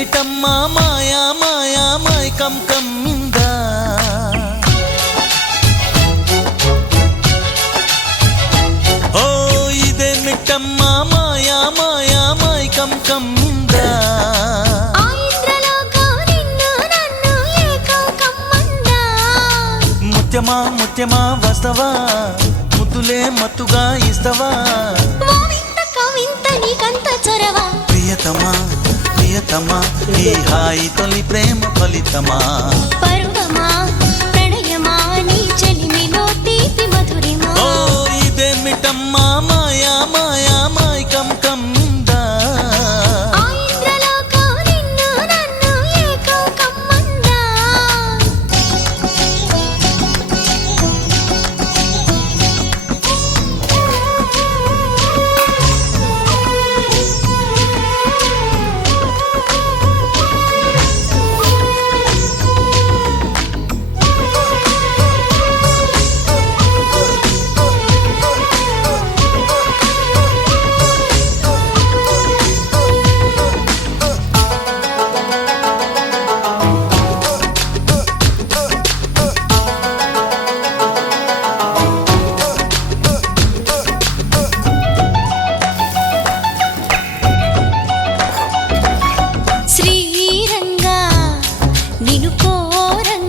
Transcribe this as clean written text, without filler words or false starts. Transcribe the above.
ఇదేమిటమ్మా మాయా మాయా మైకం కమ్మిందా ఓ ఇదేమిటమ్మా మాయా మాయా మైకం కమ్మిందా ముత్యమా ముత్యమా వస్తవా ముద్దులే మత్తుగా ఇస్తవా ప్రియతమా ప్రియతమా ఈ హాయి తొలి ప్రేమ ఫలితమా పరువమా ప్రణయమా నీ చెలిమిలో తీపి మధురిమా ఓ ఇదేమిటమ్మా మాయా మాయా మైకం కమ్మిందా శ్రీరంగా నిను కోరంగా